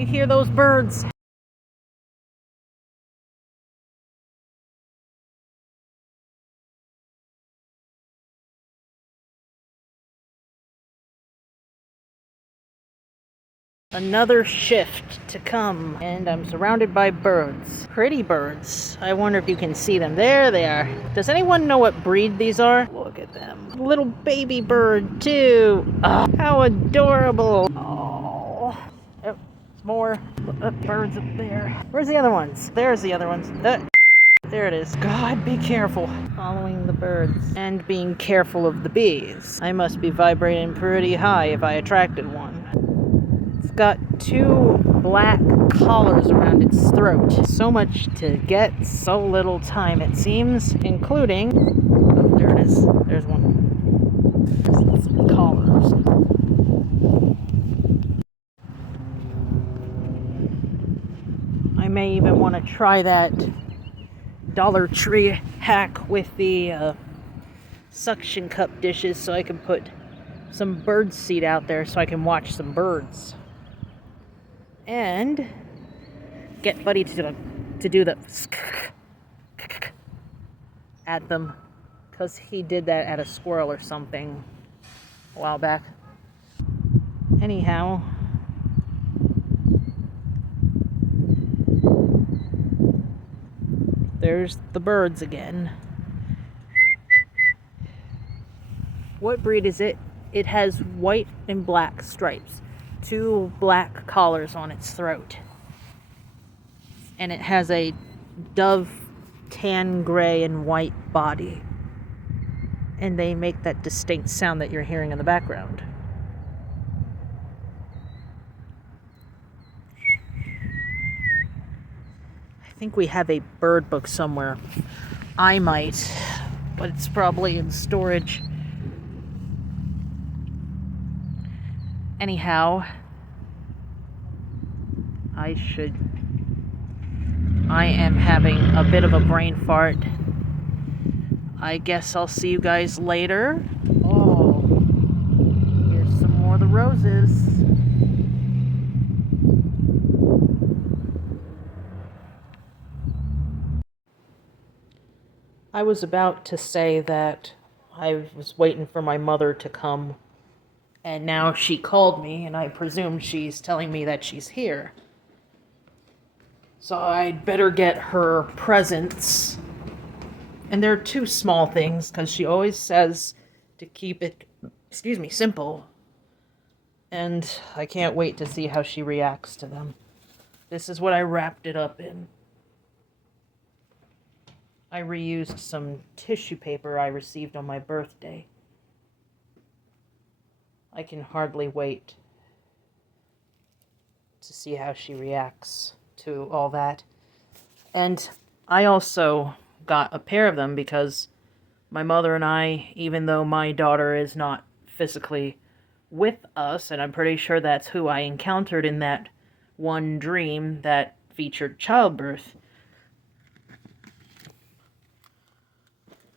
You hear those birds? Another shift to come, and I'm surrounded by birds. Pretty birds. I wonder if you can see them. There they are. Does anyone know what breed these are? Look at them. Little baby bird, too. Oh, how adorable. Oh, there's more birds up there. Where's the other ones? There's the other ones. There it is. God, be careful. Following the birds and being careful of the bees. I must be vibrating pretty high if I attracted one. It's got two black collars around its throat. So much to get, so little time it seems, including... Oh, there it is. There's one. There's some collars. I may even want to try that Dollar Tree hack with the suction cup dishes so I can put some bird seed out there so I can watch some birds. And get Buddy to do the at them, because he did that at a squirrel or something a while back. Anyhow, there's the birds again. What breed is it? It has white and black stripes. Two black collars on its throat. And it has a dove tan, gray, and white body. And they make that distinct sound that you're hearing in the background. I think we have a bird book somewhere. I might, but it's probably in storage. Anyhow, I am having a bit of a brain fart. I guess I'll see you guys later. Oh, here's some more of the roses. I was about to say that I was waiting for my mother to come. And now she called me, and I presume she's telling me that she's here. So I'd better get her presents. And they're two small things, because she always says to keep it, simple. And I can't wait to see how she reacts to them. This is what I wrapped it up in. I reused some tissue paper I received on my birthday. I can hardly wait to see how she reacts to all that. And I also got a pair of them because my mother and I, even though my daughter is not physically with us, and I'm pretty sure that's who I encountered in that one dream that featured childbirth,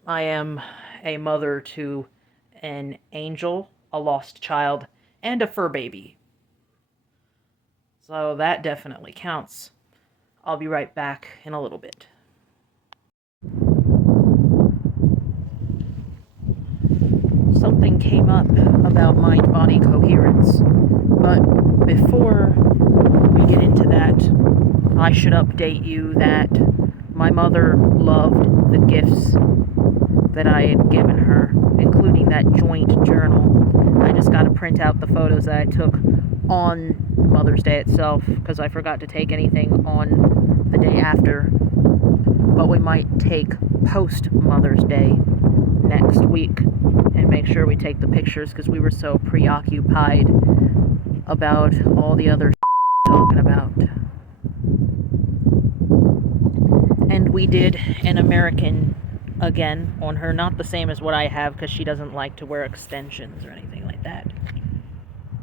I am a mother to an angel, a lost child, and a fur baby. So that definitely counts. I'll be right back in a little bit. Something came up about mind-body coherence, but before we get into that, I should update you that my mother loved the gifts that I had given her, including that joint journal. I just got to print out the photos that I took on Mother's Day itself, because I forgot to take anything on the day after. But we might take post Mother's Day next week and make sure we take the pictures, because we were so preoccupied about all the other talking about. And we did an American again on her, not the same as what I have, because she doesn't like to wear extensions or anything like that,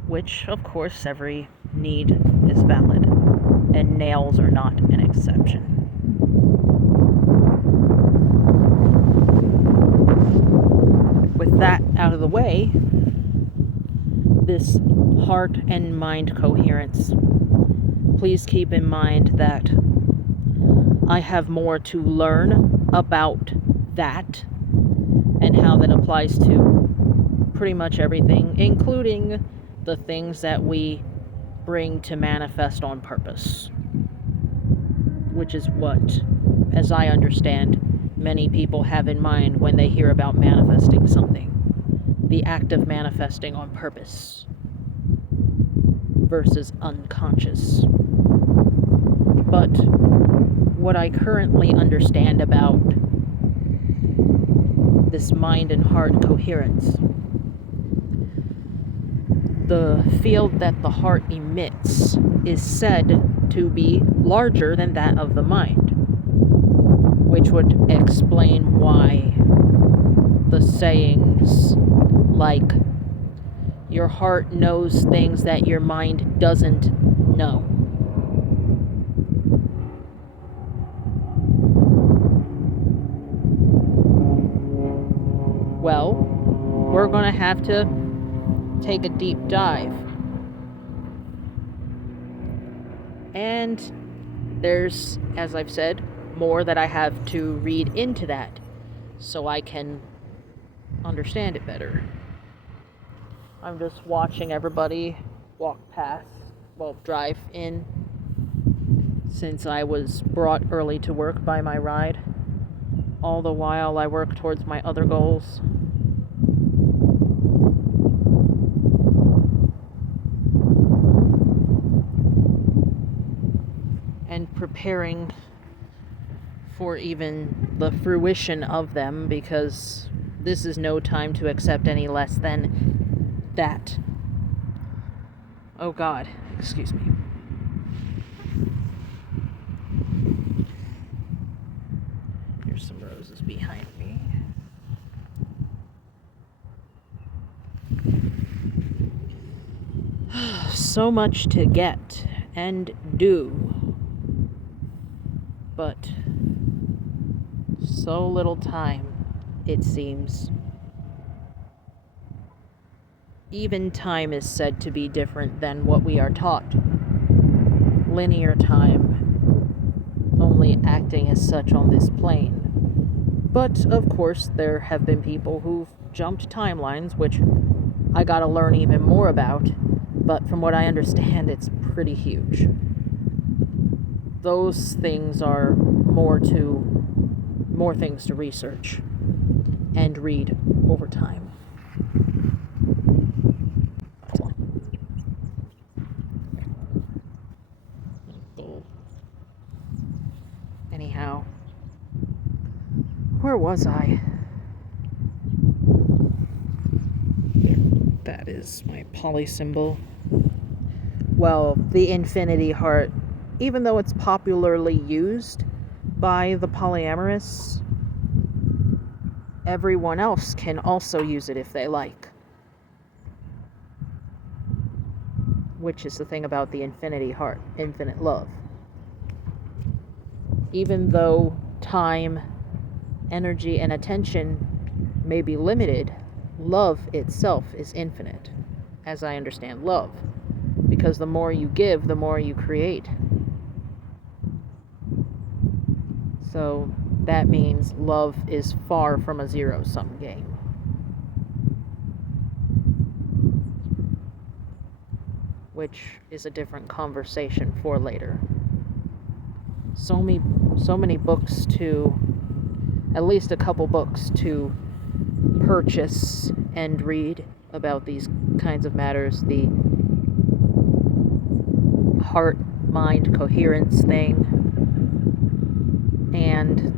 which of course every need is valid, and nails are not an exception. With that out of the way, this heart and mind coherence please keep in mind that I have more to learn about that and how that applies to pretty much everything, including the things that we bring to manifest on purpose, which is what, as I understand, many people have in mind when they hear about manifesting something. The act of manifesting on purpose versus unconscious. But what I currently understand about this mind and heart coherence, the field that the heart emits is said to be larger than that of the mind, which would explain why the sayings like, your heart knows things that your mind doesn't know. Well, we're going to have to take a deep dive. And there's, as I've said, more that I have to read into that so I can understand it better. I'm just watching everybody walk past, well, drive in, since I was brought early to work by my ride. All the while I work towards my other goals. And preparing for even the fruition of them, because this is no time to accept any less than that. Oh God, excuse me. Here's some roses behind me. So much to get and do, but so little time, it seems. Even time is said to be different than what we are taught. Linear time, only acting as such on this plane. But, of course, there have been people who've jumped timelines, which I gotta learn even more about, but from what I understand, it's pretty huge. Those things are more things to research and read over time. Anyhow, where was I? That is my poly symbol. Well, the infinity heart, even though it's popularly used by the polyamorous, everyone else can also use it if they like. Which is the thing about the infinity heart, infinite love. Even though time, energy, and attention may be limited, love itself is infinite, as I understand love. Because the more you give, the more you create. So that means love is far from a zero-sum game. Which is a different conversation for later. So many books to, at least a couple books to purchase and read about these kinds of matters. The heart-mind coherence thing. And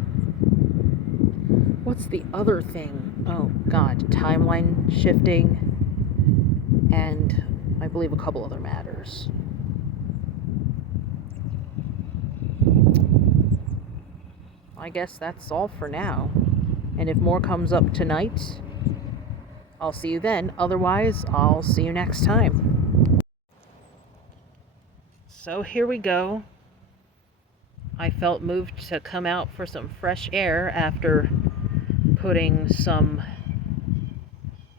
what's the other thing? Oh God, timeline shifting. And I believe a couple other matters. I guess that's all for now. And if more comes up tonight, I'll see you then. Otherwise, I'll see you next time. So here we go. I felt moved to come out for some fresh air after putting some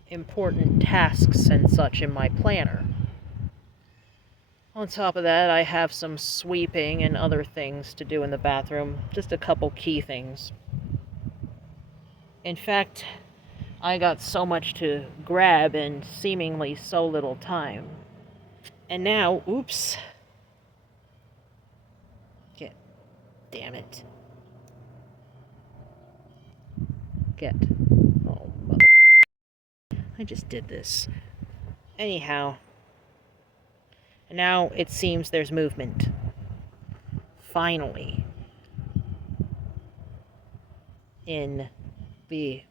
important tasks and such in my planner. On top of that, I have some sweeping and other things to do in the bathroom. Just a couple key things. In fact, I got so much to grab in seemingly so little time. And now, oops. Damn it. Oh, mother. I just did this. Anyhow. And now it seems there's movement. Finally. In the,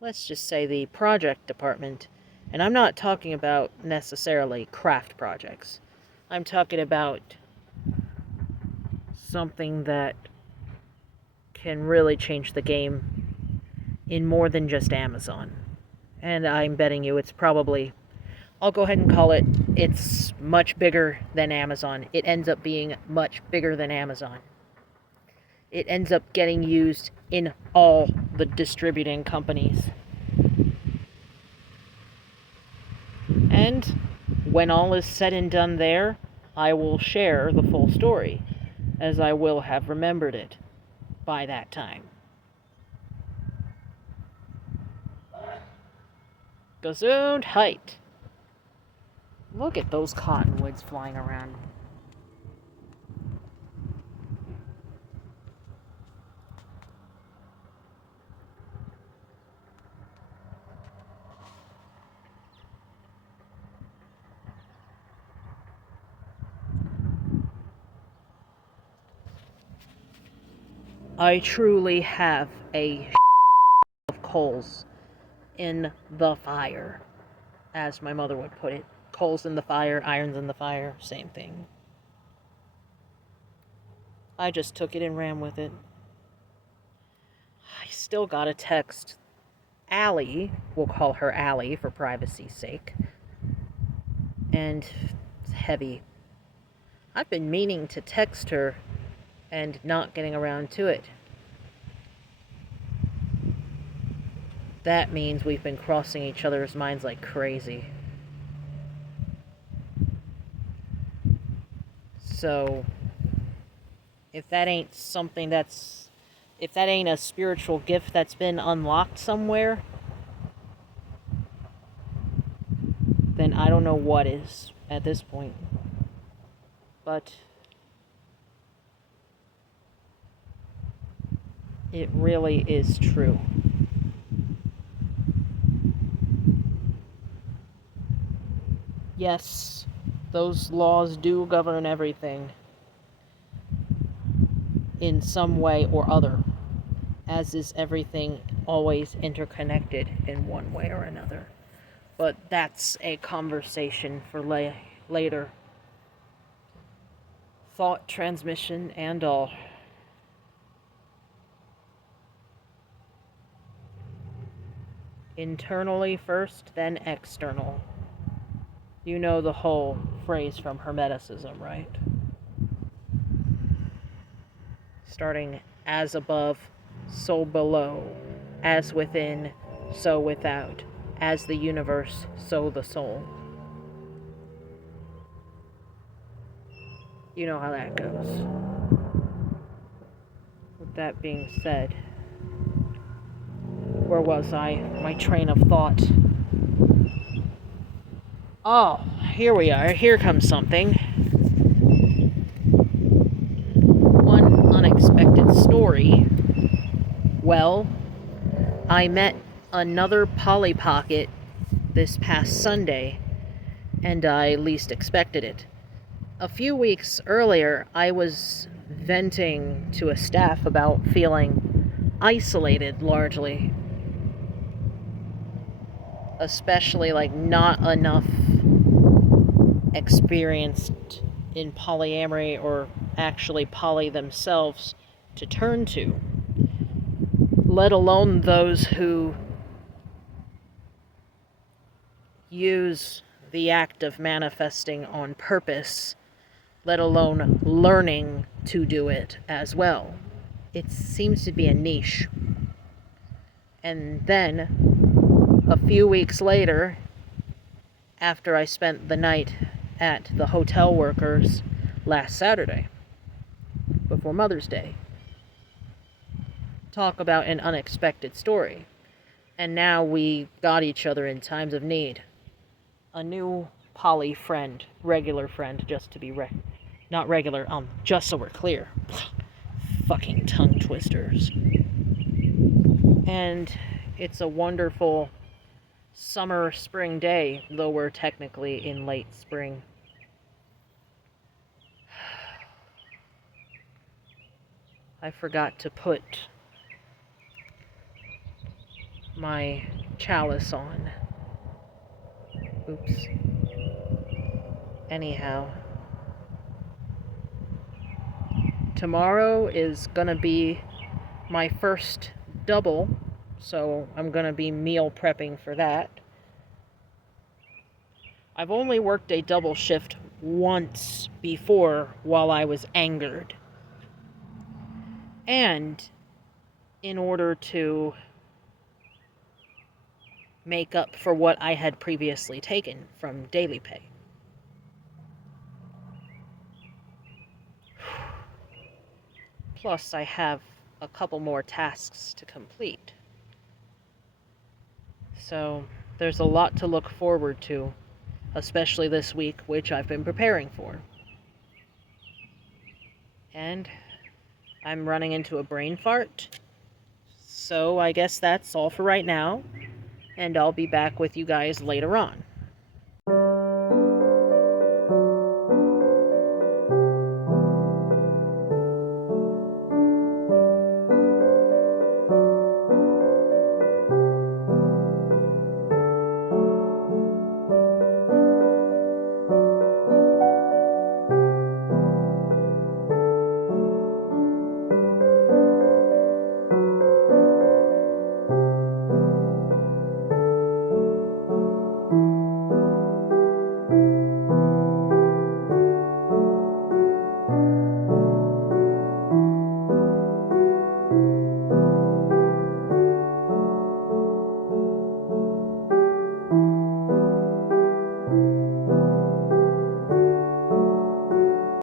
let's just say, the project department. And I'm not talking about necessarily craft projects. I'm talking about something that can really change the game in more than just Amazon. And I'm betting you it's probably, I'll go ahead and call it, it's much bigger than Amazon. It ends up being much bigger than Amazon. It ends up getting used in all the distributing companies. And when all is said and done there, I will share the full story, as I will have remembered it by that time. Gesundheit. Look at those cottonwoods flying around. I truly have a of coals in the fire, as my mother would put it. Coals in the fire, irons in the fire, same thing. I just took it and ran with it. I still got a text. Allie, we'll call her Allie for privacy's sake. And it's heavy. I've been meaning to text her and not getting around to it. That means we've been crossing each other's minds like crazy. So, if that ain't something that's, if that ain't a spiritual gift that's been unlocked somewhere, then I don't know what is at this point. But it really is true. Yes, those laws do govern everything in some way or other, as is everything always interconnected in one way or another. But that's a conversation for later. Thought transmission and all. Internally first, then external. You know the whole phrase from Hermeticism, right? Starting as above, so below, as within, so without, as the universe, so the soul. You know how that goes. With that being said, where was I? My train of thought. Oh, here we are. Here comes something. One unexpected story. Well, I met another Polly Pocket this past Sunday, and I least expected it. A few weeks earlier, I was venting to a staff about feeling isolated largely. Especially like not enough experienced in polyamory or actually poly themselves to turn to, let alone those who use the act of manifesting on purpose, let alone learning to do it as well. It seems to be a niche. And then, a few weeks later, after I spent the night at the hotel workers last Saturday, before Mother's Day. Talk about an unexpected story. And now we got each other in times of need. A new poly friend, regular friend, just to be not regular, just so we're clear. Fucking tongue twisters. And it's a wonderful summer, spring day, though we're technically in late spring. I forgot to put my chalice on. Oops. Anyhow, tomorrow is gonna be my first double, so I'm gonna be meal prepping for that. I've only worked a double shift once before while I was angered. And in order to make up for what I had previously taken from daily pay. Plus, I have a couple more tasks to complete. So, there's a lot to look forward to, especially this week, which I've been preparing for. And I'm running into a brain fart. So, I guess that's all for right now. And I'll be back with you guys later on.